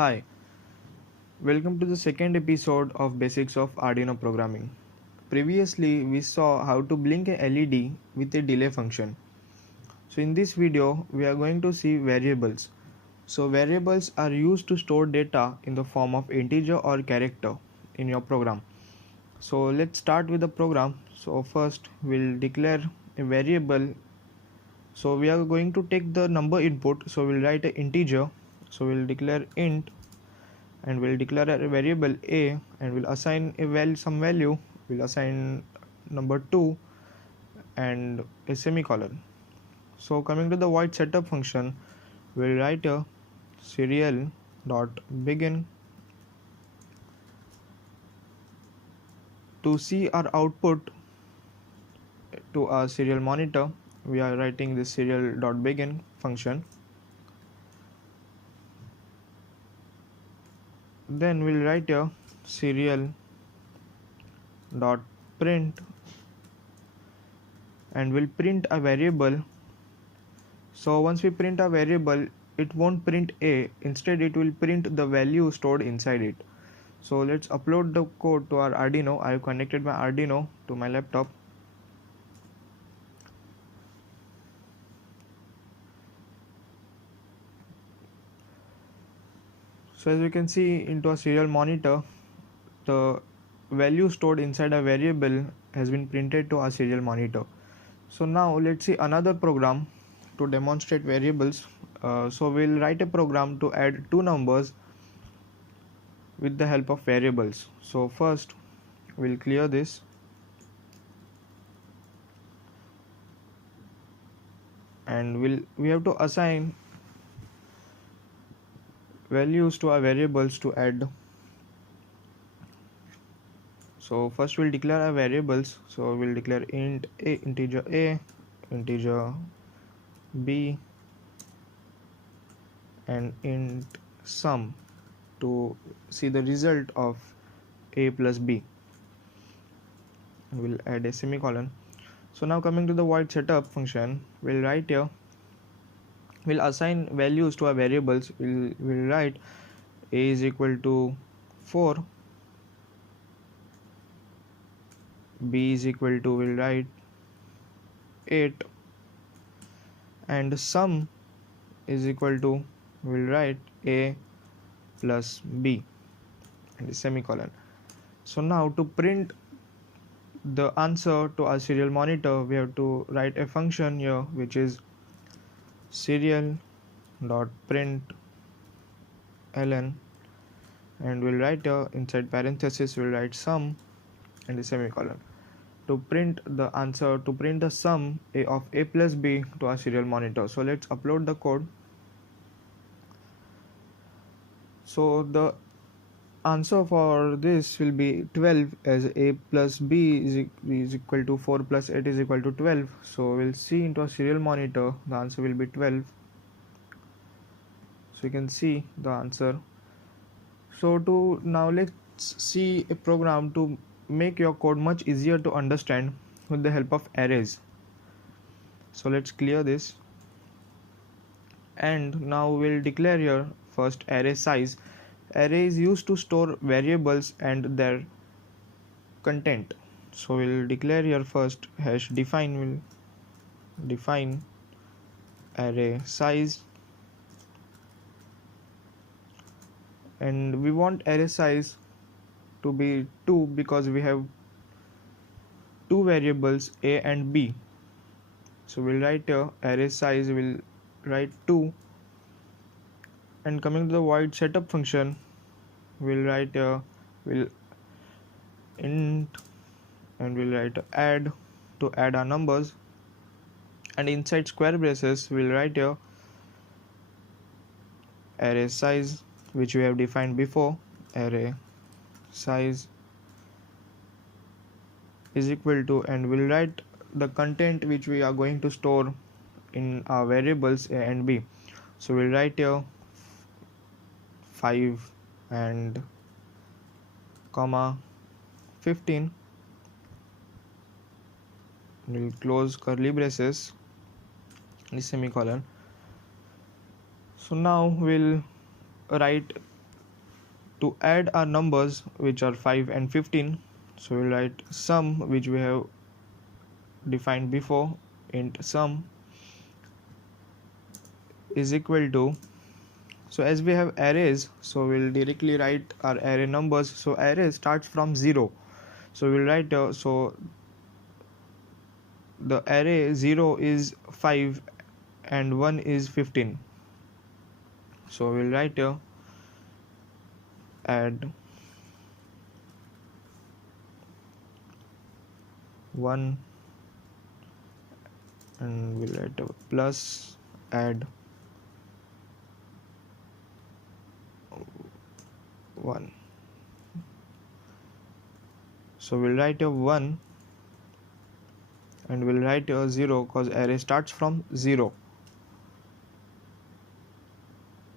Hi, welcome to the second episode of Basics of Arduino Programming. Previously, we saw how to blink a LED with a delay function. So in this video, we are going to see variables. So variables are used to store data in the form of integer or character in your program. So let's start with the program. So first, we'll declare a variable. So we are going to take the number input. So we'll write an integer. So we'll declare int and we'll declare a variable a and we'll assign some value. We'll assign number 2 and a semicolon. So coming to the void setup function, we'll write a serial dot begin. To see our output to our serial monitor, we are writing this serial dot begin function. Then we'll write a serial dot print and we'll print a variable. So once we print a variable, it won't print a, instead it will print the value stored inside it. So let's upload the code to our Arduino. I have connected my Arduino to my laptop. So as you can see into a serial monitor, the value stored inside a variable has been printed to our serial monitor. So now let's see another program to demonstrate variables. So we'll write a program to add two numbers with the help of variables. So first we'll clear this and we have to assign values to our variables to add. So first we'll declare our variables. So we'll declare int a, integer b, and int sum to see the result of a plus b. We'll add a semicolon. So now coming to the void setup function, we'll write here, we'll assign values to our variables. We'll write a is equal to 4, b is equal to, we'll write 8, and sum is equal to, we'll write a plus b and a semicolon. So now to print the answer to our serial monitor, we have to write a function here which is serial dot print ln, and we'll write inside parenthesis we'll write sum and a semicolon to print the answer, to print the sum of a plus b to our serial monitor. So let's upload the code. So the answer for this will be 12, as a plus b is equal to 4 plus 8 is equal to 12. So we'll see into a serial monitor the answer will be 12. So you can see the answer. So now let's see a program to make your code much easier to understand with the help of arrays. So let's clear this, and now we'll declare here first array size. Array is used to store variables and their content. So we'll declare here first hash define, will define array size, and we want array size to be 2 because we have two variables a and b. So we'll write here array size, will write 2, and coming to the void setup function, we'll write we'll int and we'll write add to add our numbers, and inside square braces we'll write here array size which we have defined before. Array size is equal to, and we'll write the content which we are going to store in our variables a and b. So we'll write here 5 and comma 15. We'll close curly braces and semicolon. So now we'll write to add our numbers which are 5 and 15, so we'll write sum, which we have defined before, int sum is equal to, so as we have arrays, so we'll directly write our array numbers. So array starts from 0, so we'll write so the array 0 is 5 and 1 is 15, so we'll write add 1 and we'll write plus add 1. So we'll write 1 and we'll write 0 because array starts from 0,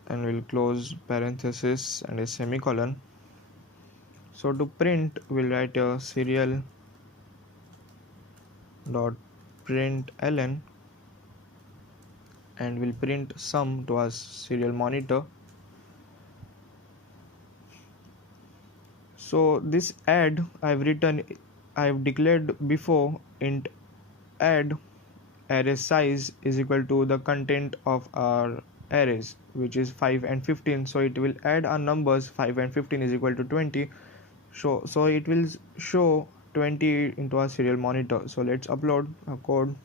and we'll close parenthesis and a semicolon. So to print, we'll write serial dot println and we'll print sum to our serial monitor. So this add I've declared before int add array size is equal to the content of our arrays, which is 5 and 15, so it will add our numbers 5 and 15 is equal to 20. So it will show 20 into our serial monitor. So let's upload our code.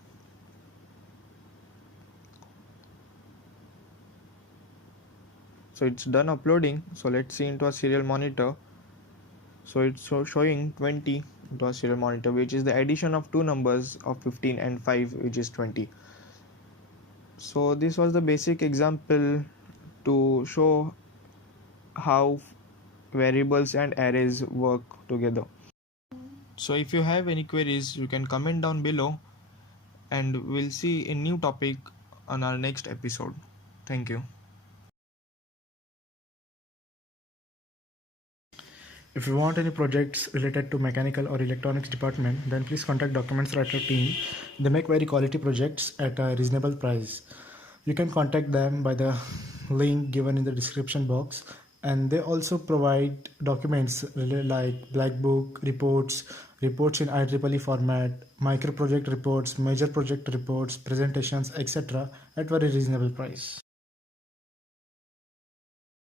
So it's done uploading. So let's see into our serial monitor. So it's showing 20 into our serial monitor, which is the addition of two numbers of 15 and 5, which is 20. So this was the basic example to show how variables and arrays work together. So if you have any queries, you can comment down below, and we'll see a new topic on our next episode. Thank you. If you want any projects related to mechanical or electronics department, then please contact Documents Writer team. They make very quality projects at a reasonable price. You can contact them by the link given in the description box, and they also provide documents like black book, reports in IEEE format, micro project reports, major project reports, presentations, etc. at very reasonable price.